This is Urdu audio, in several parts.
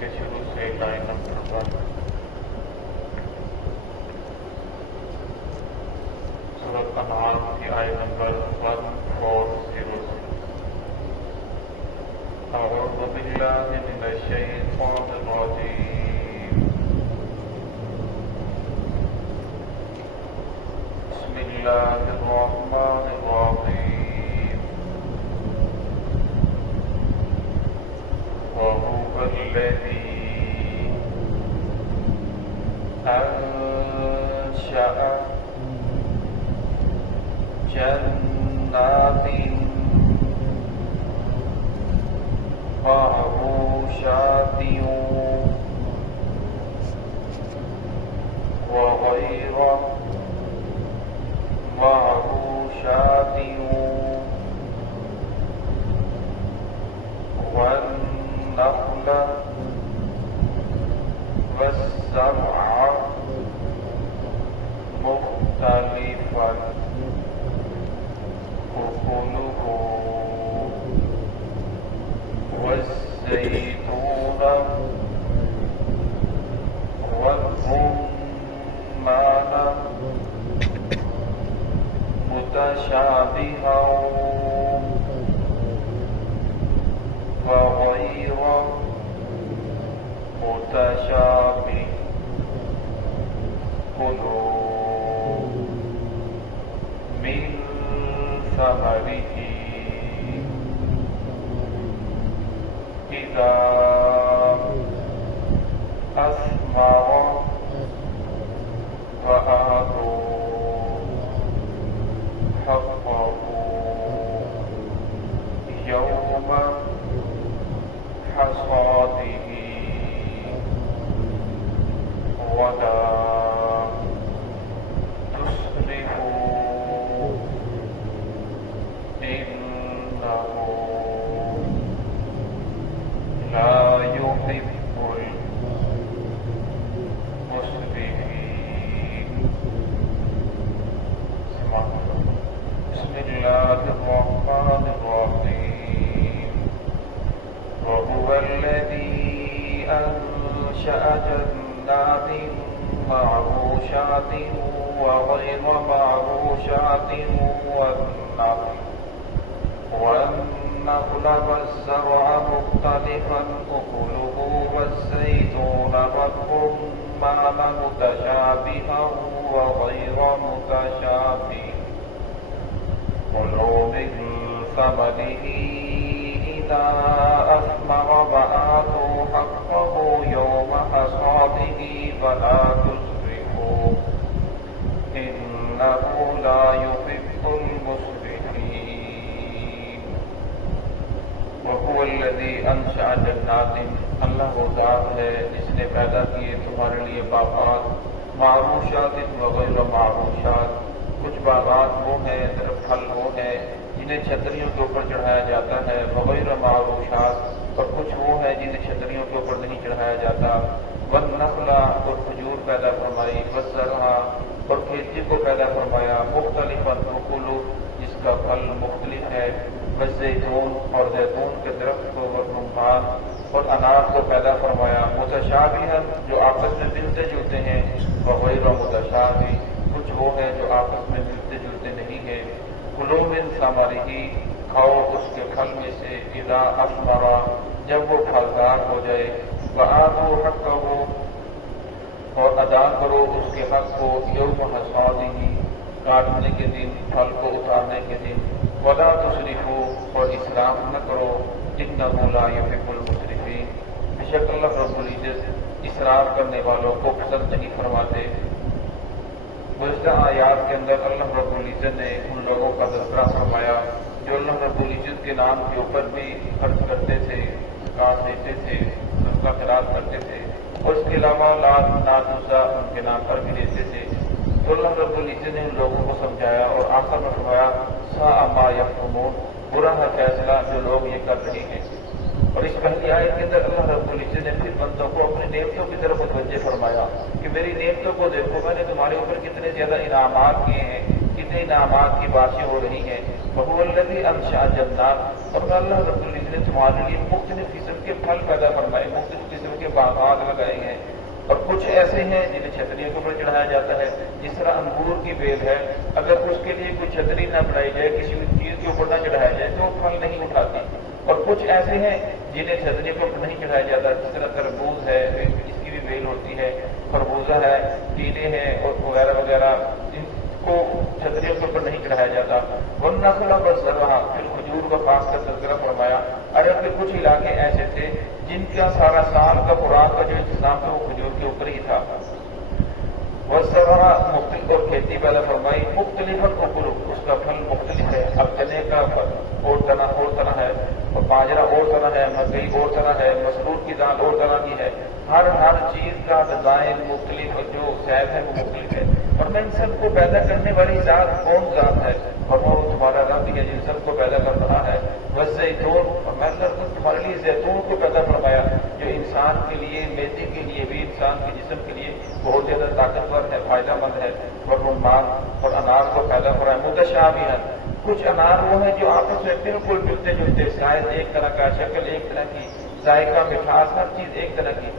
کے شروع سے لائن نمبر 1 سورۃ انعام کی آیت نمبر 140 اعوذ باللہ من الشیطان الرجیم بسم اللہ الرحمن الرحیم وهو الذي أنشأ جنات معروشات وغير معروشات والنخل والزرع مختلفا أكله والزيتون والرمان متشابها وغير متشابه كلوا من ثمره إذا أثمر وآتوا حقه يوم حصاده ولا تسرفوا إنه لا يحب المسرفين. بسم الله الرحمن الرحيم وهو الذي أنشأ جنات معروشات وغير معروشات والنخل والزرع مختلفا أكله والزيتون والرمان متشابها وغير متشابه كلوا من ثمره إذا أثمر وآتوا حقه يوم حصاده ولا تسرفوا إنه لا يحب المسرفين. وهو الذي أنشأ جنات اللہ وہ ذات ہے جس نے پیدا کیے تمہارے لیے باغات معروشات وغیر معروشات. کچھ باغات وہ ہیں درخت پھل وہ ہیں جنہیں چھتریوں کے اوپر چڑھایا جاتا ہے وغیر معروشات اور کچھ وہ ہیں جنہیں چھتریوں کے اوپر نہیں چڑھایا جاتا. والنخل اور کھجور پیدا فرمائی والزرع اور کھیتی کو پیدا فرمایا مختلفا اکلو جس کا پھل مختلف ہے والزیتون اور زیتون کے درخت کو والرمان اور انار کو پیدا فرمایا متشابہا جو آپس میں ملتے جلتے ہیں وغیر متشابہ کچھ وہ ہیں جو آپس میں ملتے جلتے نہیں ہیں. کلوا من ثمرہ کھاؤ اس کے پھل میں سے اذا اثمر جب وہ پھلدار ہو جائے وآتوا حقہ اور ادا کرو اس کے حق کو یوم حصادہ کاٹنے کے دن پھل کو اتارنے کے دن ولا تسرفوا اور اسراف نہ کرو انہ لا یحب المسرفین بے شک اللہ رب العزت اسراف کرنے والوں کو پسند نہیں فرماتے. گزشتہ آیات کے اندر اللہ رب العزت نے ان لوگوں کا تذکرہ فرمایا جو اللہ رب العزت کے نام کے اوپر بھی خرچ کرتے تھے زکات دیتے تھے صدقہ خیرات کرتے تھے اور اس کے علاوہ لات نازا ان کے نام پر بھی دیتے تھے. تو اللہ رب العزت نے ان لوگوں کو سمجھایا اور آخر میں فرمایا ساء ما یحکمون برا ہے فیصلہ جو لوگ یہ کر رہے ہیں. اور اس پہلی آیت کے اندر اللہ رب العزت نے پھر بندوں کو اپنی نعمتوں کی طرف متوجہ فرمایا کہ میری نعمتوں کو دیکھو، میں نے تمہارے اوپر کتنے زیادہ انعامات کیے ہیں، کتنے انعامات کی باتیں ہو رہی ہیں. وهو الذی انشأ جنات، اور اللہ رب العزت نے تمہارے لیے مختلف قسم کے پھل پیدا فرمائے، مختلف قسم کے باغات لگائے ہیں. اور کچھ ایسے ہیں جنہیں چھتریوں کے اوپر چڑھایا جاتا ہے، جس طرح انگور کی بیل ہے، اگر اس کے لیے کوئی چھتری نہ بنائی جائے، کسی چیز کے اوپر نہ چڑھایا جائے تو وہ پھل نہیں اٹھاتی. اور کچھ ایسے ہیں جنہیں چھتریوں کے اوپر نہیں چڑھایا جاتا، جس طرح تربوز ہے، اس کی بھی بیل ہوتی ہے، خربوزہ ہے، ٹینے ہیں اور وغیرہ وغیرہ، ان کو چھتریوں کے اوپر نہیں چڑھایا جاتا. والنخل بزرعا، پھر کھجور کا خاص کا تذکرہ فرمایا. عرب کے کچھ علاقے ایسے تھے جن کا سارا سال کا خوراک کا جو انتظام تھا وہ کھجور کے اوپر ہی تھا. والزرع مختلف، اور کھیتی پیدا فرمائی. مختلف اکل، اس کا پھل مختلف ہے. اب چنے کا اور طرح ہے، اور باجرہ اور طرح ہے، مکئی اور طرح ہے، مسرور کی دال اور طرح کی ہے. ہر چیز کا ڈیزائن مختلف، جو سیب ہے وہ مختلف ہے. اور میں ان سب کو پیدا کرنے والی ذات کون ذات ہے؟ اور وہ تمہارا رب ہے جن سب کو پیدا کر رہا ہے. والزیتون، اور میں نے تمہارے لیے زیتون کو پیدا فرمایا، جو انسان کے لیے، میدے کے لیے بھی، انسان کے جسم کے لیے بہت زیادہ طاقتور ہے، فائدہ مند ہے. اور رمان اور انار کو پیدا فرمایا. متشابہا، کچھ انار وہ ہیں جو آپس میں بالکل ملتے جلتے، سائز ایک طرح کا، شکل ایک طرح کی، ذائقہ، مٹھاس، ہر چیز ایک طرح کی.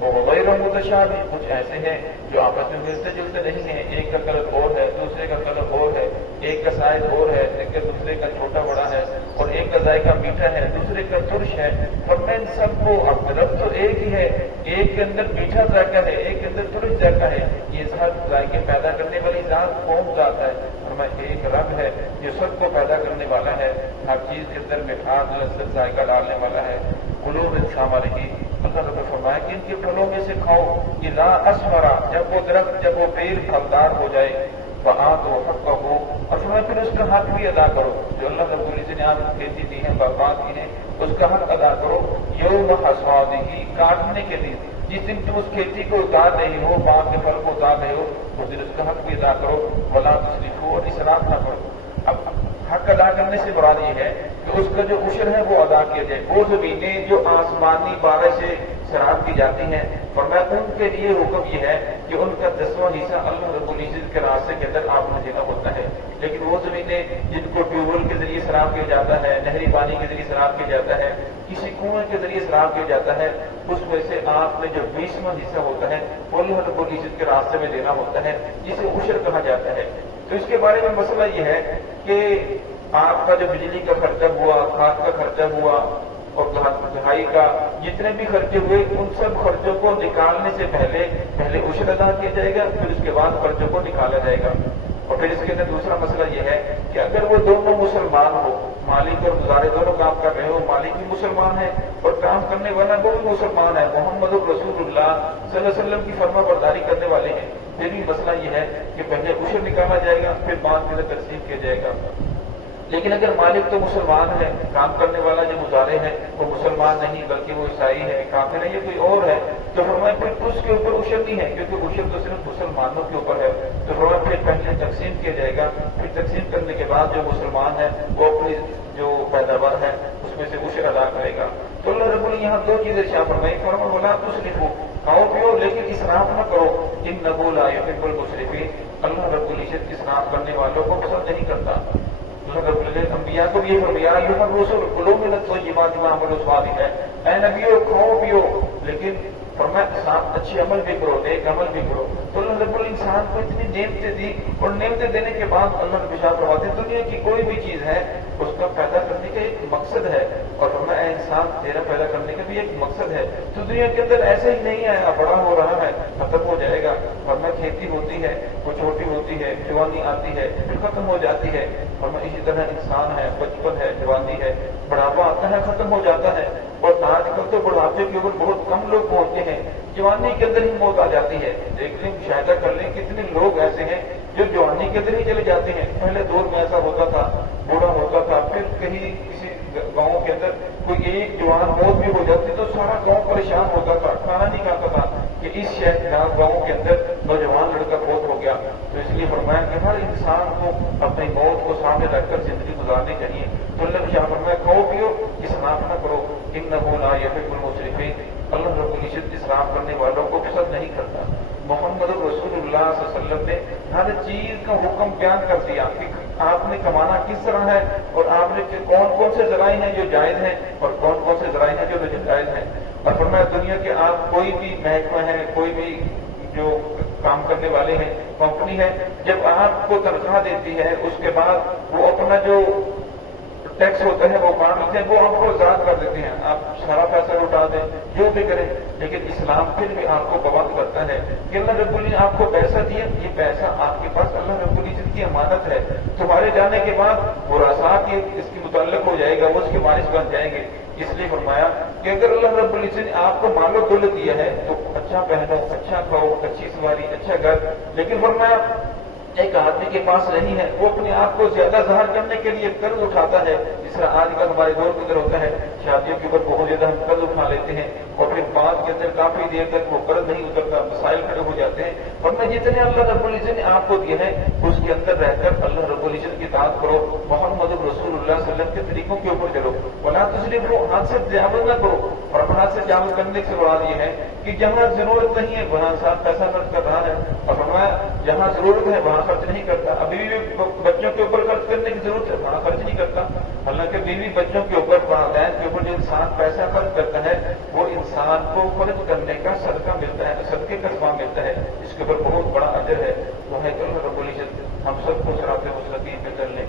وہ غیر متشابہ، کچھ ایسے ہیں جو آپس میں ملتے جلتے نہیں ہیں، ایک کا کلر اور ہے، دوسرے کا کلر اور ہے، ایک کا سائز اور ہے، ایک کا دوسرے کا چھوٹا بڑا ہے، اور ایک کا ذائقہ میٹھا ہے، دوسرے کا ترش ہے. اور میں ان سب کو، اب رب تو ایک ہی ہے، ایک کے اندر میٹھا ذائقہ ہے، ایک کے اندر ترش ذائقہ ہے. یہ سب ذائقے پیدا کرنے والی ذات کون ذات ہے؟ اور میں ایک رب ہے جو سب کو پیدا کرنے والا ہے، ہر چیز کے اندر مٹھاس، لذت، ذائقہ ڈالنے والا ہے. قلوب انسان رہی، اللہ نے فرمایا کہ ان کے پھلوں میں سے کھاؤ. اذا اثمرا، جب وہ درخت، جب وہ پیڑ پھلدار ہو جائے، وآتوا حقہ، اور فرمایا پھر اس کا حق بھی ادا کرو. جو اللہ رب العزت نے آپ کو کھیتی دی ہے، باغات کی ہیں، اس کا حق ادا کرو. یوم حصادہ، کاٹنے کے دن، جس دن تم اس کھیتی کو اتار رہے ہو، باغ کے پھل کو اتار رہے ہو، اس دن اس کا حق بھی ادا کرو. ولا تسرفوا، اور اسراف نہ کرو. اب حق ادا کرنے سے مراد یہ ہے کہ اس کا جو عشر ہے وہ ادا کیا جائے. وہ زمینیں جو آسمانی بارش سے سیراب کی جاتی ہیں، فرمایا ان کے لیے حکم یہ ہے کہ ان کا 10واں حصہ اللہ رب العزت کے راستے کے اندر آپ نے دینا ہوتا ہے. لیکن وہ زمینیں جن کو ٹیوب ویل کے ذریعے سیراب کیا جاتا ہے، نہری پانی کے ذریعے سیراب کیا جاتا ہے، کسی کنویں کے ذریعے سیراب کیا جاتا ہے، اس میں سے آپ نے جو 20واں حصہ ہوتا ہے وہ اللہ رب العزت کے راستے میں دینا ہوتا ہے، جسے عشر کہا جاتا ہے. تو اس کے بارے میں مسئلہ یہ ہے کہ آپ کا جو بجلی کا خرچہ ہوا، کھاد کا خرچہ ہوا، اور دہائی کا جتنے بھی خرچے ہوئے، ان سب خرچوں کو نکالنے سے پہلے عشر ادا کیا جائے گا، پھر اس کے بعد خرچوں کو نکالا جائے گا. اور پھر اس کے اندر دوسرا مسئلہ یہ ہے کہ اگر وہ دونوں مسلمان ہو، مالک اور گزارے دونوں کام کر رہے ہو، مالک بھی مسلمان ہے اور کام کرنے والا وہ بھی مسلمان ہے، محمد رسول اللہ صلی اللہ علیہ وسلم کی فرما برداری کرنے والے ہیں، پھر بھی مسئلہ یہ ہے کہ پہلے عشر نکالا جائے گا، پھر بعد میں تقسیم کیا جائے گا. لیکن اگر مالک تو مسلمان ہے، کام کرنے والا جو مظاہرے ہے وہ مسلمان نہیں بلکہ وہ عیسائی ہے، کافر ہے، یہ کوئی اور ہے، تو فرمایا پھر اس کے اوپر عشر نہیں ہے، کیونکہ عشر تو صرف مسلمانوں کے اوپر ہے. تو فرمایا پھر پہلے تقسیم کیا جائے گا، پھر تقسیم کرنے کے بعد جو مسلمان ہے وہ اپنی جو پیداوار ہے اس میں سے عشر ادا کرے گا. تو اللہ رب العزت یہاں 2 چیزیں ارشاد فرمائی. فرمایا ولا تسرفوا، کھاؤ پیو لیکن اسراف نہ کرو. انہ لا یحب المسرفین، اللہ رب العزت اسراف کرنے والوں کو پسند نہیں کرتا. انبیاء کو بھی یہ فرمایا ایھا الرسل کلوا من الطیبات واعملوا صالحا، اے نبیو کھاؤ پیو لیکن فرمایا اچھے عمل بھی کرو، نیک عمل بھی کرو. تو اللہ رب الانسان کو اتنی نعمتیں دی، اور نعمتیں دینے کے بعد اللہ رب العزت فرماتے ہیں دنیا کی کوئی بھی چیز ہے اس کا پیدا کرنے کا ایک مقصد ہے، اور فرمایا اے انسان تیرا پیدا کرنے کا بھی ایک مقصد ہے. تو دنیا کے اندر ایسے ہی نہیں آیا، بڑا ہو رہا ہے، ختم ہو جائے گا. فرمایا کھیتی ہوتی ہے، وہ چھوٹی ہوتی ہے، جوانی آتی ہے، پھر ختم ہو جاتی ہے. فرمایا اسی طرح انسان ہے، بچپن ہے، جوانی ہے، بڑھاپا آتا ہے، ختم ہو جاتا ہے. اور آج کل تو بڑھاپے کے اوپر بہت کم لوگ پہنچتے ہیں، جوانی کے اندر ہی موت آ جاتی ہے. دیکھ لیں، مشاہدہ کر لیں کتنے لوگ ایسے ہیں جو جوانی کے اندر ہی چلے جاتے ہیں. پہلے دور میں ایسا ہوتا تھا، بوڑھا ہوتا تھا، پھر کہیں کسی گاؤں کے اندر کوئی ایک جوان موت بھی ہو جاتی تو سارا گاؤں پریشان ہوتا تھا، کھانا نہیں کھاتا تھا کہ اس شہر گاؤں کے اندر نوجوان لڑکا فوت ہو گیا. تو اس لیے فرمایا کہ ہر انسان کو اپنی موت کو سامنے رکھ کر زندگی گزارنی چاہیے. تو اللہ نے فرمایا کھاؤ پیو، اسراف نہ کرو. انہ لا یحب المسرفین، اللہ رب العزت اسراف کرنے والوں کو پسند نہیں کرتا. محمد رسول اللہ صلی اللہ علیہ وسلم نے ہر چیز کا حکم بیان کر دیا کہ آپ نے کمانا کس طرح ہے، اور آپ نے کون کون سے ذرائع ہیں جو جائز ہیں اور کون کون سے ذرائع ہیں جو ناجائز ہیں۔ اور فرمایا دنیا کے آپ کوئی بھی محکمہ ہے، کوئی بھی جو کام کرنے والے ہیں، کمپنی ہے، جب آپ کو تنخواہ دیتی ہے اس کے بعد وہ اپنا جو ٹیکس ہوتا ہے وہ کام لیتے ہیں، وہ آپ کو آزاد کر دیتے ہیں، آپ سارا پیسہ اٹھا دیں جو بھی کریں، لیکن اسلام پھر بھی آپ کو پابند کرتا ہے کہ اللہ رب العزت نے آپ کو پیسہ دیا، یہ پیسہ آپ کے پاس اللہ رب العزت کی امانت ہے، تمہارے جانے کے بعد وہ رسات اس کی متعلق ہو جائے گا، وہ اس کے وارث بن جائیں گے۔ اس لیے فرمایا کہ اگر اللہ رب العزت نے آپ کو مال و دولت دیا ہے تو اچھا پہنو، اچھا کھاؤ، اچھی سواری، اچھا گھر، لیکن فرمایا ایک آدمی کے پاس نہیں ہے، وہ اپنے آپ کو زیادہ ظاہر کرنے کے لیے قرض اٹھاتا ہے، جس طرح آج کل ہمارے دور کے اندر ہوتا ہے، شادیوں کے اوپر بہت زیادہ ہم قرض اٹھا لیتے ہیں اور پھر بعد کے اندر کافی دیر تک وہ قرض نہیں اترتا، مسائل کھڑے ہو جاتے ہیں۔ اور میں جتنے اللہ رب العزت نے آپ کو دیے ہیں اس کے اندر رہ کر اللہ رب العزت کی اطاعت کرو، محمد رسول اللہ صلی اللہ علیہ وسلم کے طریقوں کے اوپر چلو، ولا تسرفوا، حد سے تجاوز نہ کرو۔ اور حد سے تجاوز کرنے سے مراد یہ ہے کہ جہاں ضرورت نہیں ہے وہاں انسان پیسہ خرچ کر رہا ہے، اور فرمایا جہاں ضرورت ہے وہاں خرچ نہیں کرتا۔ بیوی بچوں کے اوپر خرچ کرنے کی ضرورت ہے وہاں خرچ نہیں کرتا، حالانکہ بیوی بچوں کے اوپر، والدین کے اوپر جو انسان پیسہ خرچ کرتا ہے وہ انسان کو خرچ کرنے کا صدقہ ملتا ہے، صدقے کا ثواب ملتا ہے، اس کے اوپر بہت بڑا اجر ہے۔ وہ ہے کہ اللہ رب العزت ہم سب کو صراط مستقیم پہ چلنے